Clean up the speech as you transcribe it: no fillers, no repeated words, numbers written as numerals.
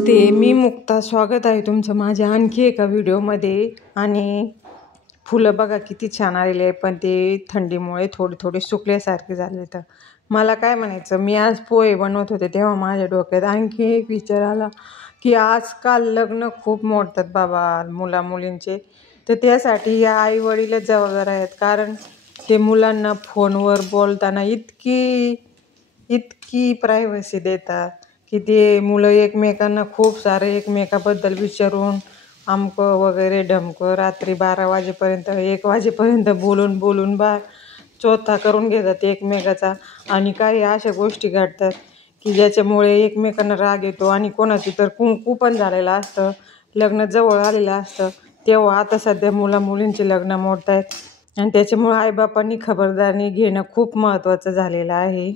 नमस्ते, मी मुक्ता. स्वागत आहे तुमचं माझ्या आणखी एका व्हिडिओमध्ये. आणि फुलं बघा किती छान आलेले आहे, पण ते थंडीमुळे थोडे थोडे सुकल्यासारखे झाले. तर मला काय म्हणायचं, मी आज पोहे बनवत होते तेव्हा माझ्या डोक्यात आणखी एक विचार आला की आजकाल लग्न खूप मोडतात बाबा मुला मुलींचे. तर त्यासाठी या आई वडीलच जबाबदार आहेत, कारण ते मुलांना फोनवर बोलताना इतकी प्रायव्हसी देतात की ते मुलं एकमेकांना खूप सारे एकमेकाबद्दल विचारून अमकं वगैरे ढमकं रात्री 12 वाजेपर्यंत 1 वाजेपर्यंत बोलून चोथा करून घेतात एकमेकाचा. आणि काही अशा गोष्टी घडतात की ज्याच्यामुळे एकमेकांना राग येतो आणि कोणाची तर कुंकू पण झालेलं असतं, लग्न जवळ आलेलं असतं. तेव्हा आता सध्या मुलींचे लग्न मोडत आहेत आणि त्याच्यामुळे आईबापांनी खबरदारी घेणं खूप महत्त्वाचं झालेलं आहे.